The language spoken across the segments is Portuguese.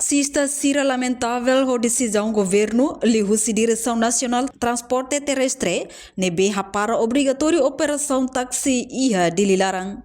Taxista Sira lamentável a decisão governo lihusi direção nacional transporte terrestre nebe para obrigatório operação táxi iha dililarang.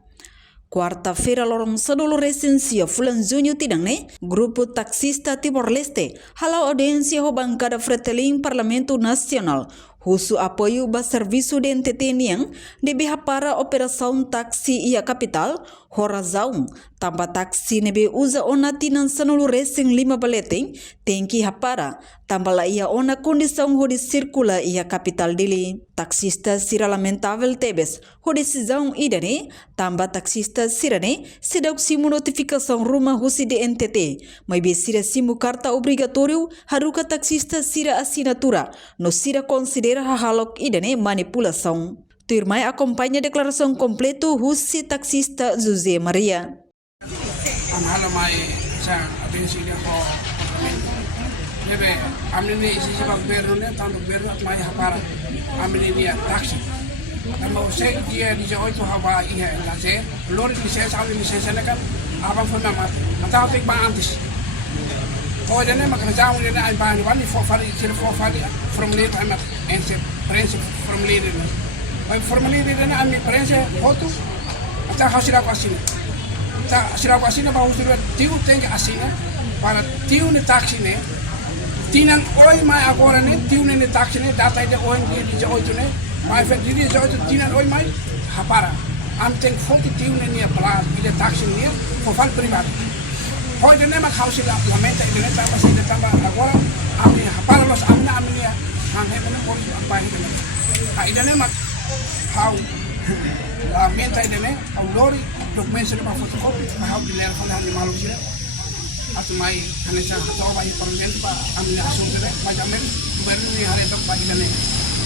Quarta-feira lorong sadolo resensia Fulan Junho tidang ne grupo taxista Timor-Leste halau audiência ho bancada Fretilin Parlamento Nacional husu apoio ba serviço de entretenimento nebe para operação táxi ia capital horazão tamba taxi nebe usa ona tinan sanolo racing 5 baleteng tenki hapara tamba la ia ona condição hodi circula ia capital dili taxista sira lamentável tebes ho decisão idane tamba taxista sirane sedau simu notificação rumah husi de NTT mai be sira simu carta obrigatório haruka taxista sira assinatura no sira considera halok idane manipulação. Turmai acompanha declaração completo Husi taxista José Maria. Halo mai sa atensi dia ko parlamento. Lebe amne isi sebab berune tandu beru mai hapara. Amne dia taksi. Amo se dia di jo itu hawa iha lase. Lori di se sawi di se kan abang fona mat. Mata tek ba antis. Ko jane makna jamu jane ai ba ni wani fo fali from late amat en se prensa from late. Ay formalmente na ami prensa foto ata hasira ko asina ta hasira ko asina ba usir tiu tenga asina para tiu ne taxi ne tinan oi mai agora ne tiu ne taxi ne data ide oi di oito ne mai fe di oito tinan oi mai hapara am teng foto tiu ne nia pala ide taxi ne for fal privado hoy de ne ma hausila la meta ide ne tamba sinde tamba agora am ne hapara los amna amnia han he ne por apa ide ne ide ne ma how la menta idene au lori dokumento ma fotokopi how diler van hali malusia atu mai kanesa hatau bai parlamento pa amne asuntere majamen governo ni hale tok bai idene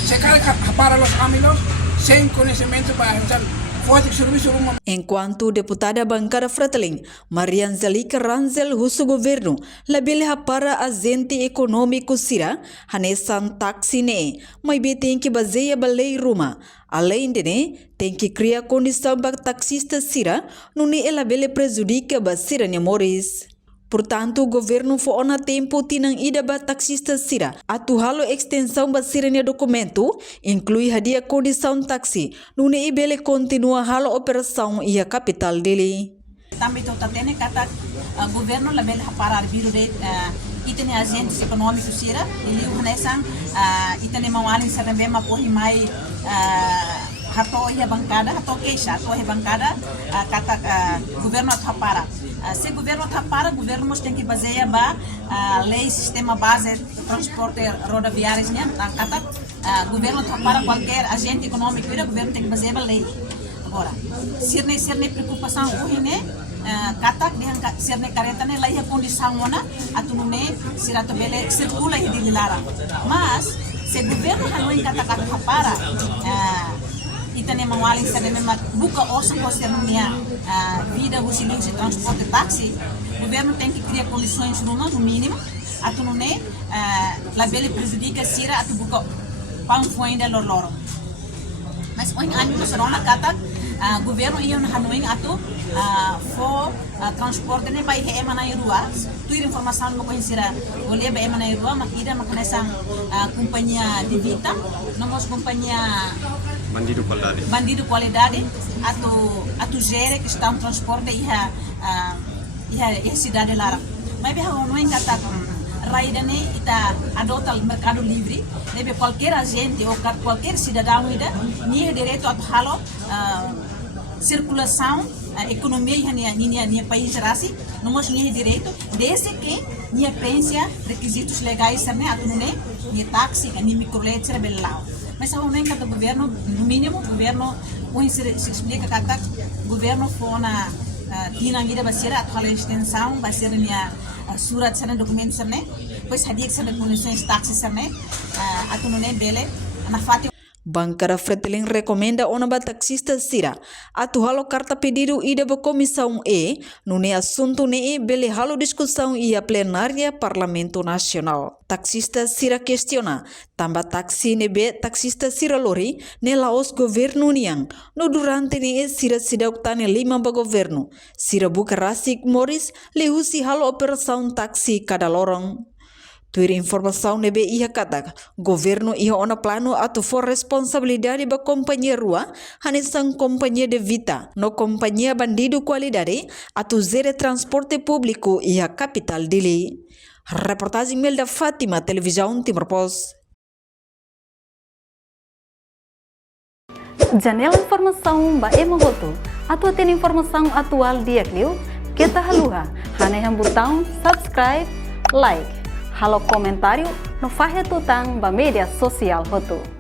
sekali para los amilos sem conhecimento para hanjan forte serviço rumah. Enquanto deputada bancada Fretilin Marian Zalika Ranzel husu governo labelha para agente econômico sira hanesan taksi ne mai be tem que baseia balei rumah. Além de ne, tem que criar condição para taxista sira, não ela bele prejudica ba sira ne Moris. Portanto, o governo foi na tempo tinang ida ba taxista sira. Atu halo extensão ba sira ne documento, inclui hadia condição taxi, não ne bele continua halo operação ia capital dele. Também tô tatene kata governo label parar biru de itene agentes econômicos sira e o hanesan itene mawalin sa também ma pohi mai hato ia bancada hato queixa hato ia bancada kata governo para se governo para governo mos tem que baseia ba lei sistema base transporte rodoviários né kata governo para qualquer agente econômico o governo tem que baseia ba lei agora sirne preocupação hoje né kata dihan sirne kareta ne lai condição ona atunune sirato bele circula e dilara mas se governo hanuin kata para itane mawalin sa nema buka osang konsernia vida usiling de transporte taxi governo tem que criar condições no mínimo atunune la bele prejudica sira atu buka pang fuenda loro mas oing animo sarona kata governo iyon hanuin atu for transporte ne bai he mana irua tuir informação mo conhecerá olhe bai mana irua makida makanesa companhia de vita nomos companhia bandido qualidade atu gere que está transporte iha cidade lara mas be hawo noen kata raidane ita adota mercado livre deve qualquer agente ou qualquer cidadão ida nie direito a halo circulação economia e país rasi não mos nem direito desde que nem pensa requisitos legais né atunune nem táxi nem microletes rebelão mas ao nem cada governo no mínimo governo se explica kata governo fona tinang ida basira atau extensão basira minha surat sana documentos né pois hadir sana condições táxi né atunune bele na fati Bancada Fretilin recomenda onaba taxista sira atu halo carta pedido ida ba comissão nune assunto ne bele halo discussão ia plenária Parlamento Nacional. Taxista sira questiona tamba taxi nebe taxista sira lori ne laos governo niang no durante ne sira sidauk tane 5 ba governo sira buka rasik Morris lehusi halo operação taxi kada lorong. Tuir informação nebe ia kata governo ia ona plano atu for responsabilidade ba companhia rua hanesang companhia de vita no companhia bandido qualidade atu zere transporte público ia capital dele. Reportagem Melda Fátima, televisão Timor Post. Janela informação ba emogoto atu tem informação atual dia kliu kita haluha haneham botão subscribe like halo comentário no fahe tutang ba media sosial hotu.